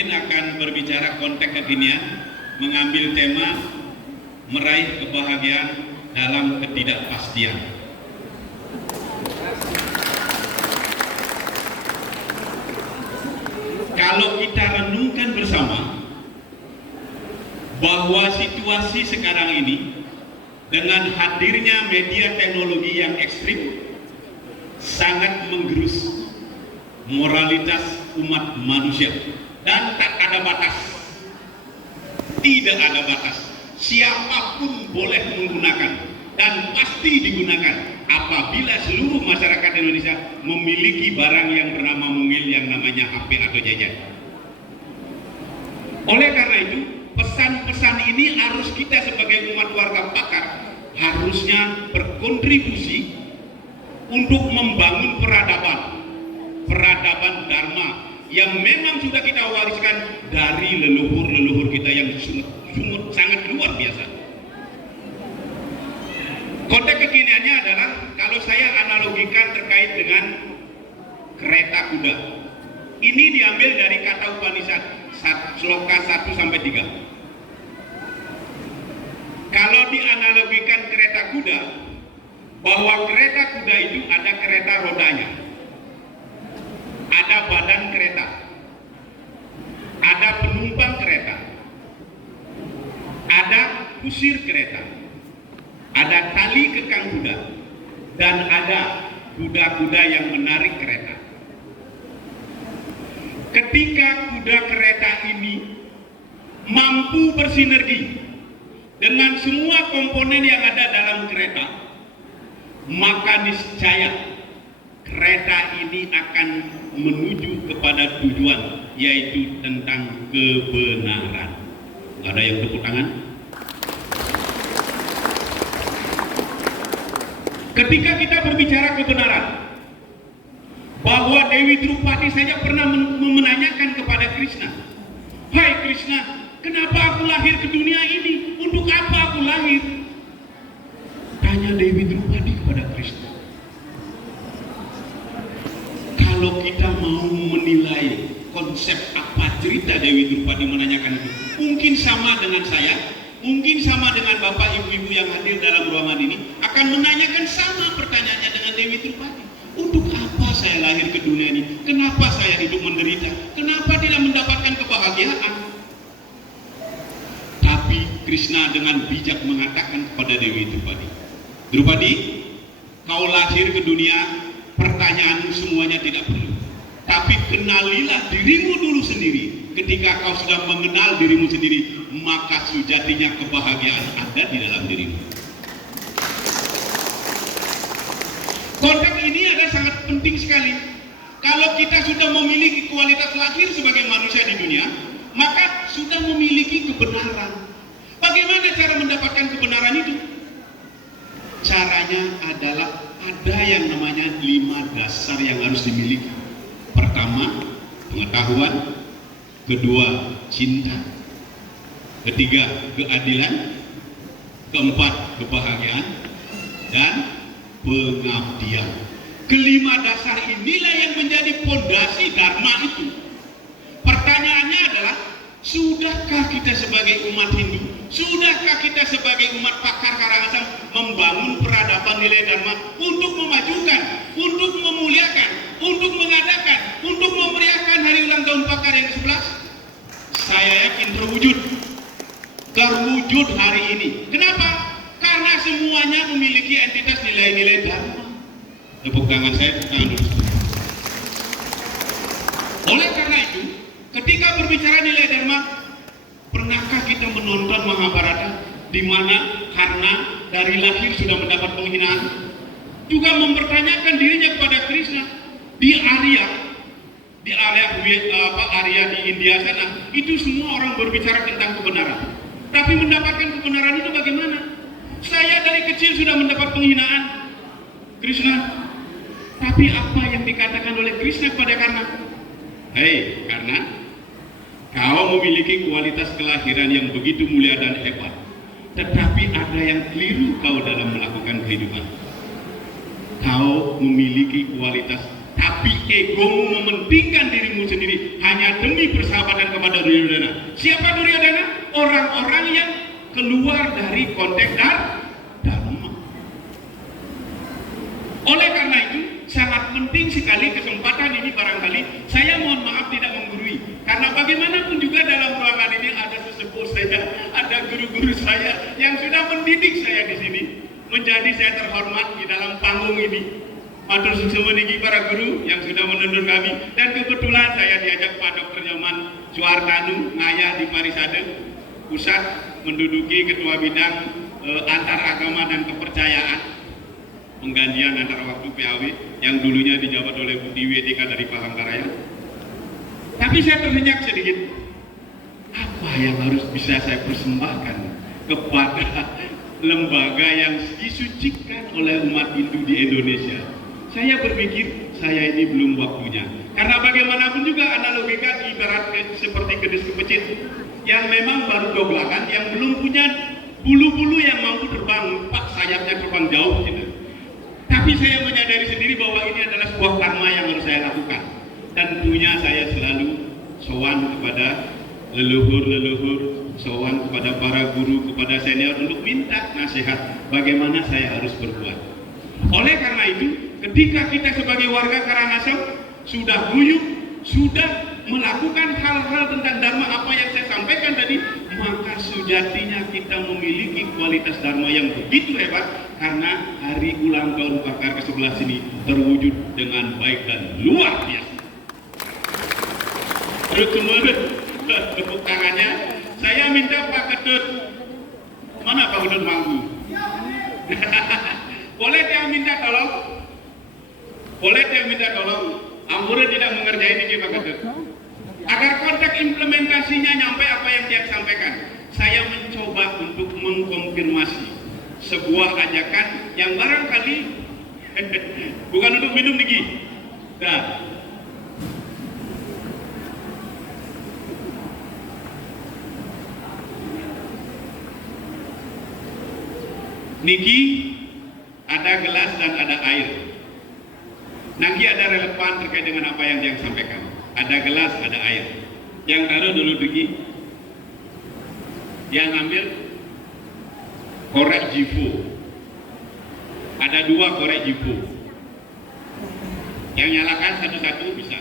mungkin akan berbicara konteks kekinian, mengambil tema meraih kebahagiaan dalam ketidakpastian. Kalau kita renungkan bersama bahwa situasi sekarang ini dengan hadirnya media teknologi yang ekstrim sangat menggerus moralitas umat manusia dan tak ada batas, tidak ada batas. Siapapun boleh menggunakan dan pasti digunakan apabila seluruh masyarakat Indonesia memiliki barang yang bernama mungil yang namanya HP atau gadget. Oleh karena itu, pesan-pesan ini harus kita sebagai umat warga pakar harusnya berkontribusi untuk membangun peradaban Dharma yang memang sudah kita wariskan dari leluhur-leluhur kita yang sangat luar biasa. Konteks kekiniannya adalah kalau saya analogikan terkait dengan kereta kuda. Ini diambil dari kata Upanishad Sloka 1-3. Kalau dianalogikan kereta kuda, bahwa kereta kuda itu ada kereta rodanya, ada badan kereta, ada penumpang kereta, ada kusir kereta, ada tali kekang kuda, dan ada kuda-kuda yang menarik kereta. Ketika kuda kereta ini mampu bersinergi dengan semua komponen yang ada dalam kereta, maka niscaya kereta ini akan menuju kepada tujuan, yaitu tentang kebenaran. Ada yang tepuk tangan? Ketika kita berbicara kebenaran, bahwa Dewi Drupadi saja pernah menanyakan kepada Krishna, "Hai Krishna, kenapa aku lahir ke dunia ini? Untuk apa aku lahir?" Tanya Dewi Drupadi kepada Krishna. Kalau kita mau menilai konsep apa cerita Dewi Drupadi menanyakan itu, mungkin sama dengan saya, mungkin sama dengan bapak ibu-ibu yang hadir dalam ruangan ini akan menanyakan sama pertanyaannya dengan Dewi Drupadi. Untuk apa saya lahir ke dunia ini? Kenapa saya hidup menderita? Kenapa tidak mendapatkan kebahagiaan? Tapi Krishna dengan bijak mengatakan kepada Dewi Drupadi, "Drupadi, kau lahir ke dunia, pertanyaanmu semuanya tidak perlu. Tapi kenalilah dirimu dulu sendiri. Ketika kau sudah mengenal dirimu sendiri, maka sejatinya kebahagiaan ada di dalam dirimu." Konteks ini adalah sangat penting sekali. Kalau kita sudah memiliki kualitas lahir sebagai manusia di dunia, maka sudah memiliki kebenaran. Bagaimana cara mendapatkan kebenaran itu? Caranya adalah ada yang namanya 5 dasar yang harus dimiliki. Pertama, pengetahuan. Kedua, cinta. Ketiga, keadilan. Keempat, kebahagiaan. Dan pengabdian. Kelima dasar inilah yang menjadi fondasi Dharma itu. Pertanyaannya adalah, sudahkah kita sebagai umat Hindu, sudahkah kita sebagai umat pakar Karangasem membangun peradaban nilai Dharma untuk memajukan, untuk memuliakan, untuk mengadakan, untuk memeriahkan hari ulang tahun pakar yang ke-11? Saya yakin terwujud hari ini. Kenapa? Karena semuanya memiliki entitas nilai-nilai Dharma. Tepuk tangan saya, tepuk tangan dulu. Oleh karena itu, ketika berbicara nilai Dharma, pernahkah kita menonton Mahabharata, di mana Karna dari lahir sudah mendapat penghinaan, juga mempertanyakan dirinya kepada Krishna di Arya di India sana, itu semua orang berbicara tentang kebenaran. Tapi mendapatkan kebenaran itu bagaimana? Saya dari kecil sudah mendapat penghinaan, Krishna. Tapi apa yang dikatakan oleh Krishna kepada Karna? "Hei Karna, kau memiliki kualitas kelahiran yang begitu mulia dan hebat. Tetapi ada yang keliru kau dalam melakukan kehidupan. Kau memiliki kualitas, tapi egomu mementingkan dirimu sendiri hanya demi persahabatan kepada Duryodhana. Siapa Duryodhana? Orang-orang yang keluar dari konteks Dharma. Oleh karena itu sangat penting sekali kesempatan ini, barangkali saya mohon maaf tidak menggurui, karena bagaimanapun juga dalam ruangan ini ada sesepuh saya, ada guru-guru saya yang sudah mendidik saya di sini, menjadi saya terhormat di dalam panggung ini. Matur suwun niki para guru yang sudah menuntun kami, dan kebetulan saya diajak Pak Dr. Nyoman Suhartanu ngayah di Parisade Pusat menduduki ketua bidang antaragama dan kepercayaan, penggantian antara waktu PAW yang dulunya dijabat oleh Bu Tiwi Etika dari Palangkaraya. Tapi saya tersenyak sedikit, apa yang harus bisa saya persembahkan kepada lembaga yang disucikan oleh umat Hindu di Indonesia. Saya berpikir saya ini belum waktunya, karena bagaimanapun juga analogikan ibarat seperti kedis kepecit yang memang baru doblakan, yang belum punya bulu-bulu yang mampu terbang, pak sayapnya terbang jauh gitu. Tapi saya menyadari sendiri bahwa ini adalah sebuah karma yang harus saya lakukan. Tentunya saya selalu sowan kepada leluhur-leluhur, sowan kepada para guru, kepada senior untuk minta nasihat bagaimana saya harus berbuat. Oleh karena itu, ketika kita sebagai warga Karangasem sudah guyup, sudah melakukan hal-hal tentang Dharma apa yang saya sampaikan tadi, maka sejatinya kita memiliki kualitas Dharma yang begitu hebat, karena hari ulang tahun Pakar ke-11 ini terwujud dengan baik dan luar biasa. Terus kemudian tepuk tangannya. Saya minta Pak Ketut, mana Pak Ketut Manggu? Boleh yang minta tolong? Boleh yang minta tolong? Ampura tidak mengerjain ini Pak Ketut. Agar konteks implementasinya nyampe apa yang dia sampaikan, saya mencoba untuk mengkonfirmasi sebuah ajakan yang barangkali bukan untuk minum niki. Nah, niki ada gelas dan ada air. Nanti ada relevan terkait dengan apa yang dia sampaikan. Ada gelas, ada air. Yang taruh dulu niki. Yang ambil korek Jivo. Ada 2 korek Jivo. Yang nyalakan satu-satu bisa.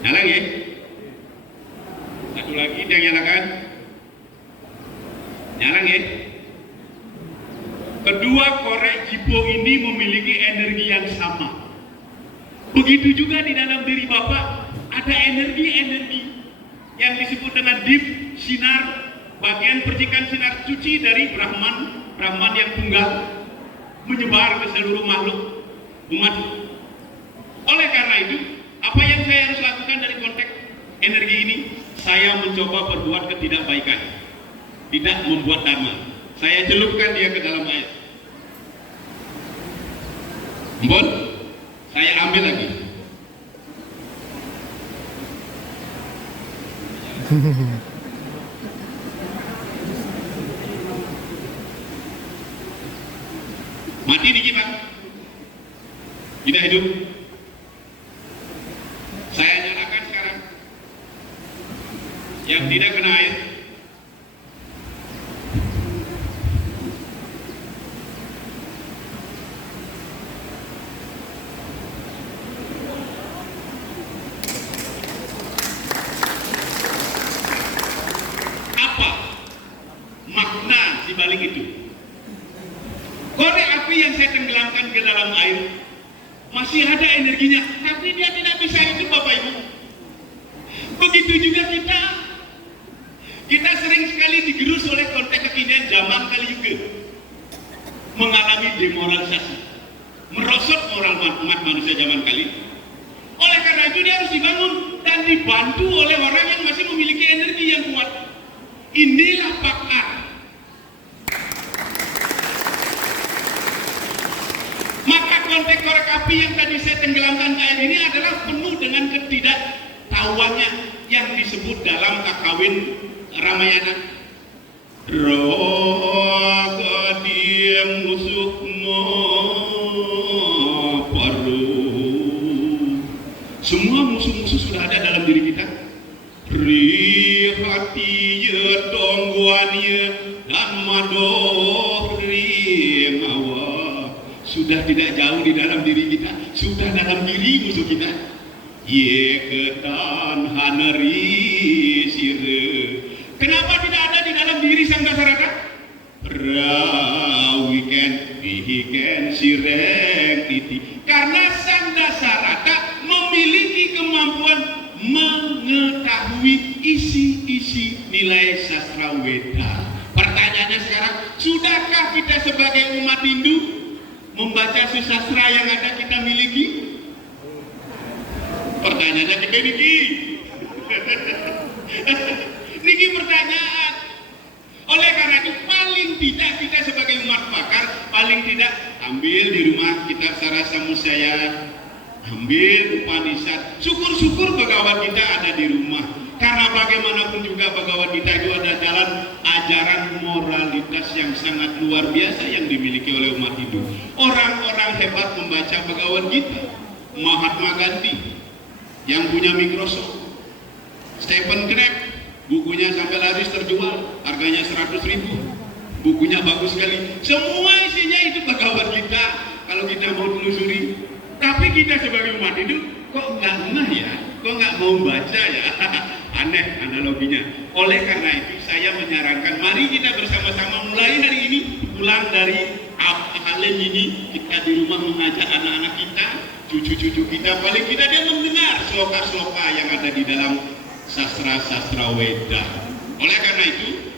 Nyala ya? Satu lagi yang nyalakan. Nyala ya? Kedua korek Jivo ini memiliki energi yang sama. Begitu juga di dalam diri Bapak ada energi-energi yang disebut dengan deep sinar, bagian percikan sinar suci dari Brahman yang tunggal menyebar ke seluruh makhluk umat. Oleh karena itu, apa yang saya harus lakukan dari konteks energi ini? Saya mencoba berbuat ketidakbaikan, tidak membuat dharma. Saya celupkan dia ke dalam air. Mbon, saya ambil lagi. Mati dikit Pak. Tidak hidup. Saya nyalakan sekarang. Yang tidak kena air. Balik itu korek api yang saya tenggelamkan ke dalam air masih ada energinya, tapi dia tidak bisa hidup Bapak Ibu. Begitu juga kita sering sekali digerus oleh konteks kekinian zaman kali juga mengalami demoralisasi, merosot moral umat manusia zaman kali. Oleh karena itu dia harus dibangun dan dibantu oleh orang yang masih memiliki energi yang kuat. Inilah pakar. Konteks korek api yang tadi saya tenggelamkan ke air ini adalah penuh dengan ketidaktahuannya yang disebut dalam kakawin Ramayana. Raga diem musukmo paru. Semua musuh-musuh sudah ada dalam diri kita. Ri hati ye dongguan ye dan madoh ri mawa. Sudah tidak jauh di dalam diri kita, sudah dalam diri musuh kita. Ye ketan hanari sire. Kenapa tidak ada di dalam diri sang Dasaraka? Rawiken dihiken sireng titi. Karena sang Dasaraka memiliki kemampuan mengetahui isi-isi nilai sastra Weda. Pertanyaannya sekarang, sudahkah kita sebagai umat Hindu membaca sastra yang ada kita miliki? Pertanyaannya kita Niki. Niki pertanyaan. Oleh karena itu paling tidak kita sebagai umat bakar, paling tidak ambil di rumah kitab Sarasa Musaya, ambil Upanishad, syukur-syukur Bhagavad Gita ada di rumah. Karena bagaimanapun juga Bhagavad Gita itu ada dalam ajaran moralitas yang sangat luar biasa yang dimiliki oleh umat Hindu. Orang-orang hebat membaca Bhagavad Gita. Mahatma Gandhi yang punya Microsoft, Stephen Knapp, bukunya sampai laris terjual, harganya 100.000. Bukunya bagus sekali. Semua isinya itu Bhagavad Gita kalau kita mau telusuri. Tapi kita sebagai umat Hindu kok nggak ngeh ya, kok nggak mau baca ya. Aneh analoginya. Oleh karena itu saya menyarankan mari kita bersama-sama mulai hari ini, pulang dari Halem ini, kita di rumah mengajak anak-anak kita, cucu-cucu kita, paling kita dia mendengar sloka-sloka yang ada di dalam sastra-sastra Weda. Oleh karena itu,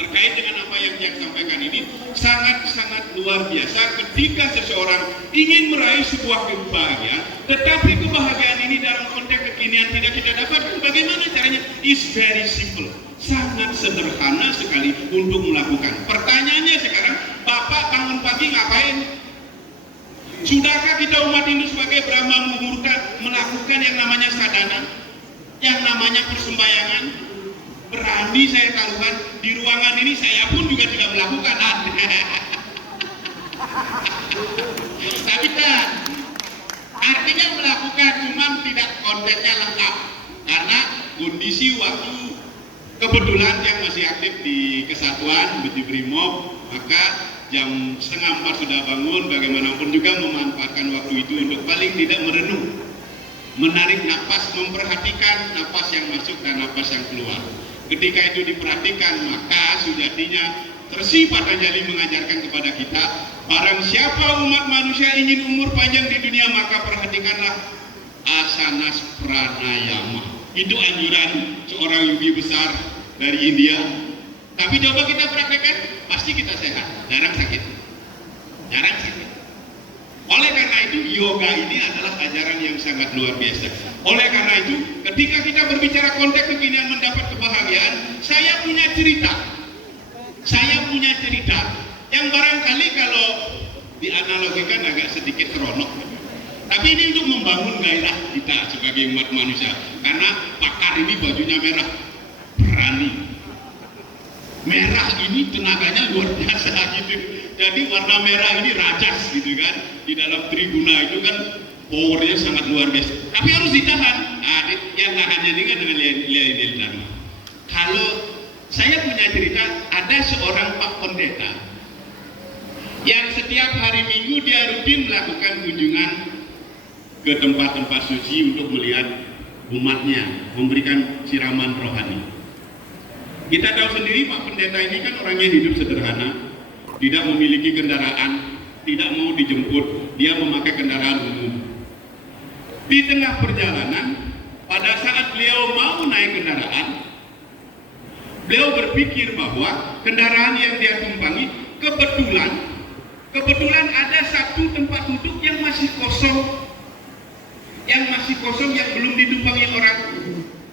terkait dengan apa yang Jack sampaikan ini sangat-sangat luar biasa ketika seseorang ingin meraih sebuah kebahagiaan, tetapi kebahagiaan ini dalam konteks kekinian tidak kita dapatkan. Bagaimana caranya? Is very simple, sangat sederhana sekali untuk melakukan. Pertanyaannya sekarang, Bapak bangun pagi ngapain? Sudahkah kita umat Hindu sebagai Brahma Muhurta melakukan yang namanya sadhana, yang namanya persembayangan? Berani saya taruhan di ruangan ini, saya pun juga tidak melakukan. Tapi kan artinya melakukan, cuman tidak kontennya lengkap karena kondisi waktu kebetulan yang masih aktif di kesatuan Budi Brimob, maka jam 3:30 sudah bangun. Bagaimanapun juga memanfaatkan waktu itu untuk paling tidak merenung, menarik napas, memperhatikan napas yang masuk dan napas yang keluar. Ketika itu diperhatikan, maka sejatinya Resi Patanjali mengajarkan kepada kita, barang siapa umat manusia ingin umur panjang di dunia, maka perhatikanlah asanas pranayama. Itu anjuran seorang yogi besar dari India. Tapi coba kita praktekkan, pasti kita sehat, jarang sakit. Jarang sakit. Oleh karena itu yoga ini adalah ajaran yang sangat luar biasa. Oleh karena itu ketika kita berbicara konteks kekinian mendapat kebahagiaan, saya punya cerita yang barangkali kalau dianalogikan agak sedikit seronok, tapi ini untuk membangun gairah kita sebagai umat manusia. Karena pakar ini bajunya merah, berani. Merah ini tenaganya luar biasa gitu. Jadi warna merah ini rajas gitu kan. Di dalam tribuna itu kan powernya sangat luar biasa. Tapi harus ditahan. Nah, yang nahannya ini kan dengan Lili Dharma. Kalau saya punya cerita, ada seorang Pak Pendeta yang setiap hari Minggu dia rutin melakukan kunjungan ke tempat-tempat suci untuk melihat umatnya, memberikan siraman rohani. Kita tahu sendiri Pak Pendeta ini kan orangnya hidup sederhana, tidak memiliki kendaraan, tidak mau dijemput, dia memakai kendaraan umum. Di tengah perjalanan, pada saat beliau mau naik kendaraan, beliau berpikir bahwa kendaraan yang dia tumpangi kebetulan ada satu tempat duduk yang masih kosong, yang belum ditumpangi orang.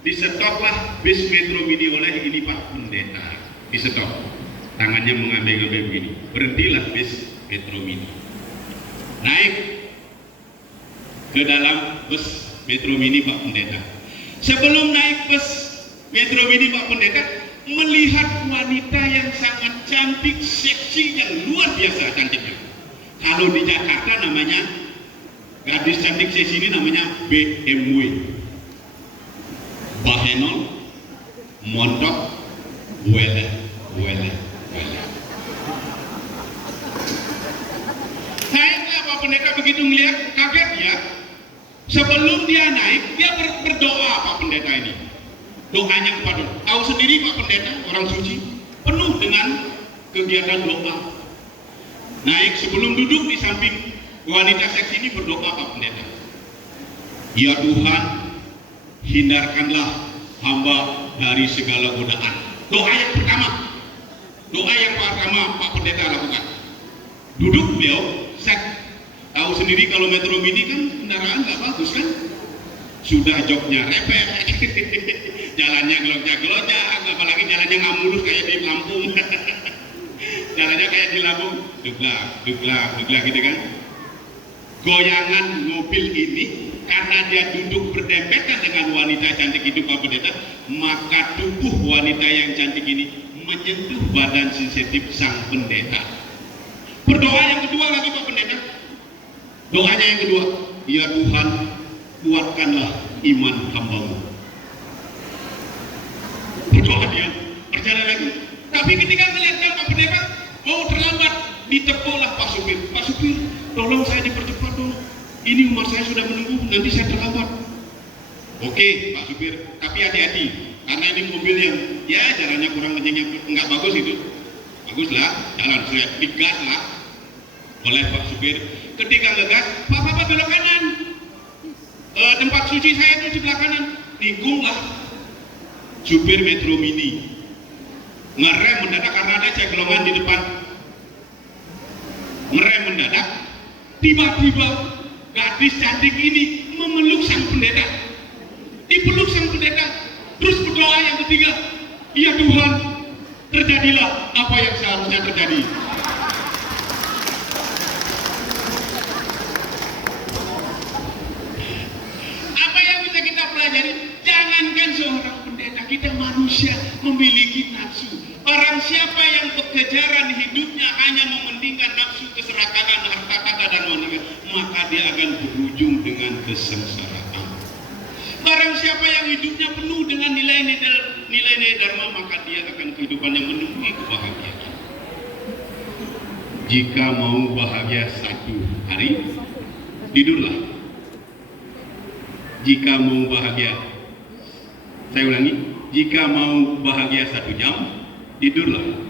Disetoplah bis Metro Mini oleh ini Pak Pendeta. Disetop, tangannya mengambil-ngambil begini. Berhentilah bis Metro Mini. Naik ke dalam bus Metro Mini Pak Pendeta. Sebelum naik bus Metro Mini Pak Pendeta, melihat wanita yang sangat cantik, seksi, yang luar biasa cantiknya. Kalau di Jakarta namanya, gadis cantik seksi ini namanya BMW. bahenol, montok, wele. Saya Pak Pendeta begitu melihat kaget ya. Sebelum dia naik, dia berdoa Pak Pendeta ini. Doanya kepada, tahu sendiri Pak Pendeta, orang suci, penuh dengan kegiatan doa. Naik sebelum duduk di samping wanita seks ini berdoa Pak Pendeta. Ya Tuhan, hindarkanlah hamba dari segala godaan. Doa yang pertama Pak Pendeta lakukan. Duduk beliau, set. Tahu sendiri kalau Metro Mini kan kendaraan nggak bagus kan? Sudah joknya repet, jalannya gelojak-gelojak, apalagi jalannya nggak mulus kayak di Lampung. Jalannya kayak di Lampung, duglag gitu kan? Goyangan mobil ini karena dia duduk berdempetan dengan wanita cantik itu Pak Pendeta, maka tubuh wanita yang cantik ini menyentuh badan sensitif sang pendeta. Berdoa yang kedua lagi Pak Pendeta. Doanya yang kedua, ya Tuhan, kuatkanlah iman hambamu. Berdoa dia, berjalan lagi. Tapi ketika melihat Pak Pendeta mau terlambat, ditepuklah Pak Supir. Pak Supir, tolong saya dipercepat dong. Ini umar saya sudah menunggu, nanti saya terlambat. Oke Pak Supir, tapi hati-hati. Karena ini mobil yang ya jalannya kurang kencang, nggak bagus itu. Baguslah, jalan saya digas lah oleh Pak Supir. Ketika ngegas, Pak belok kanan. Tempat suci saya itu sebelah kanan. Tikunglah supir Metro Mini. Ngerem mendadak karena ada ceklongan di depan. Ngerem mendadak. Tiba-tiba gadis cantik ini memeluk sang pendeta. Dipeluk sang pendeta. Terus berdoa yang ketiga, ya Tuhan, terjadilah apa yang seharusnya terjadi. Apa yang bisa kita pelajari? Jangankan seorang pendeta, kita manusia memiliki nafsu. Barang siapa yang kejaran hidupnya hanya mementingkan nafsu, keserakahan, harta kata dan wanita, maka dia akan berujung dengan kesengsaraan. Barang siapa yang hidupnya penuh dengan nilai-nilai dharma, maka dia akan kehidupan yang menemui kebahagiaan. Jika mau bahagia satu hari, tidurlah. Jika mau bahagia, saya ulangi, jika mau bahagia 1 jam, tidurlah.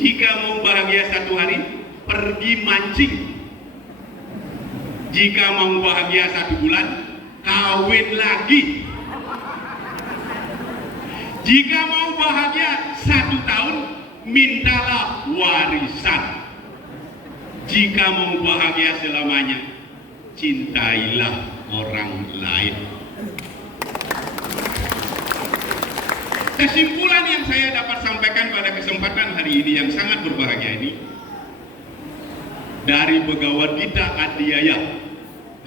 Jika mau bahagia 1 hari, pergi mancing. Jika mau bahagia 1 bulan, kawin lagi. Jika mau bahagia 1 tahun, mintalah warisan. Jika mau bahagia selamanya, cintailah orang lain. Kesimpulan yang saya dapat sampaikan pada kesempatan hari ini yang sangat berbahagia ini, dari Bhagavad Gita Adhyaya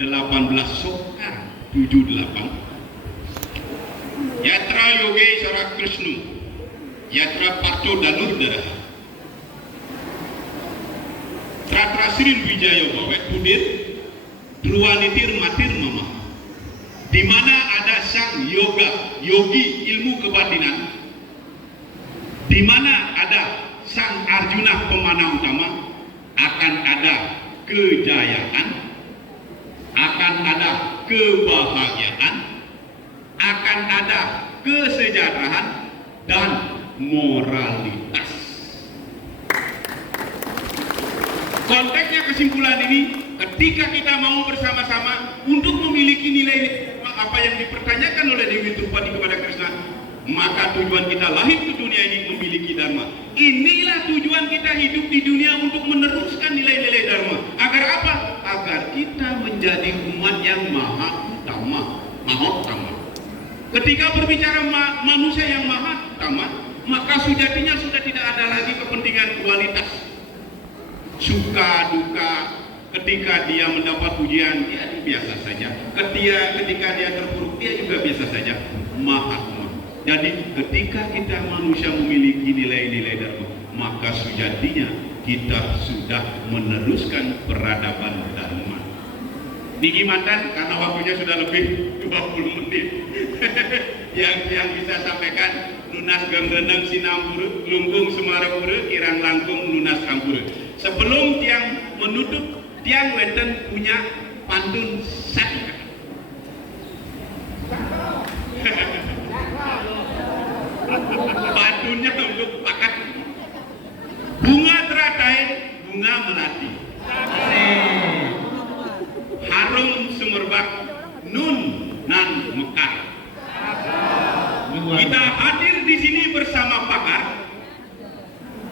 18 Sloka 78, Yatra Yogeshwara Krishna, Yatra Parto Danurdara, Tratra Srin Wijaya Bawet Pudir, Druanitir Matir Mama, di mana ada sang yogi ilmu kebatinan, di mana ada sang Arjuna pemanah utama, akan ada kejayaan, akan ada kebahagiaan, akan ada kesejahteraan dan moralitas. Konteksnya kesimpulan ini, ketika kita mau bersama-sama untuk memiliki nilai apa yang dipertanyakan oleh Dewi Drupadi kepada Krishna, maka tujuan kita lahir ke dunia ini memiliki dharma. Inilah tujuan kita hidup di dunia, untuk meneruskan nilai-nilai dharma. Agar apa? Agar kita menjadi umat yang maha utama. Ketika berbicara manusia yang maha utama, maka sejatinya sudah tidak ada lagi kepentingan kualitas. Suka duka, ketika dia mendapat pujian, dia biasa saja. Ketika dia terpuruk, dia juga biasa saja. Mahatma. Jadi ketika kita manusia memiliki nilai-nilai dharma, maka sejatinya kita sudah meneruskan peradaban dharma. Nikmatan, karena waktunya sudah lebih 20 menit. yang bisa sampaikan lunas gangrenang sinamburu, lumbung semarapura, kirang langkung lunas kampura. Sebelum tiang menutup, tiang wenten punya pantun satu kata. Pantunnya untuk pakat. Bunga teratai, bunga melati. Harum semerbak, nun nan mekar. Kita hadir di sini bersama pakar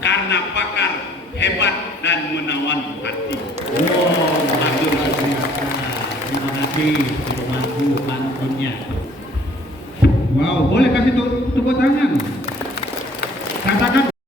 karena pakar hebat dan menawan hati. Terima kasih Romanku pantunnya. Wow, boleh kasih tepuk tangan. Katakan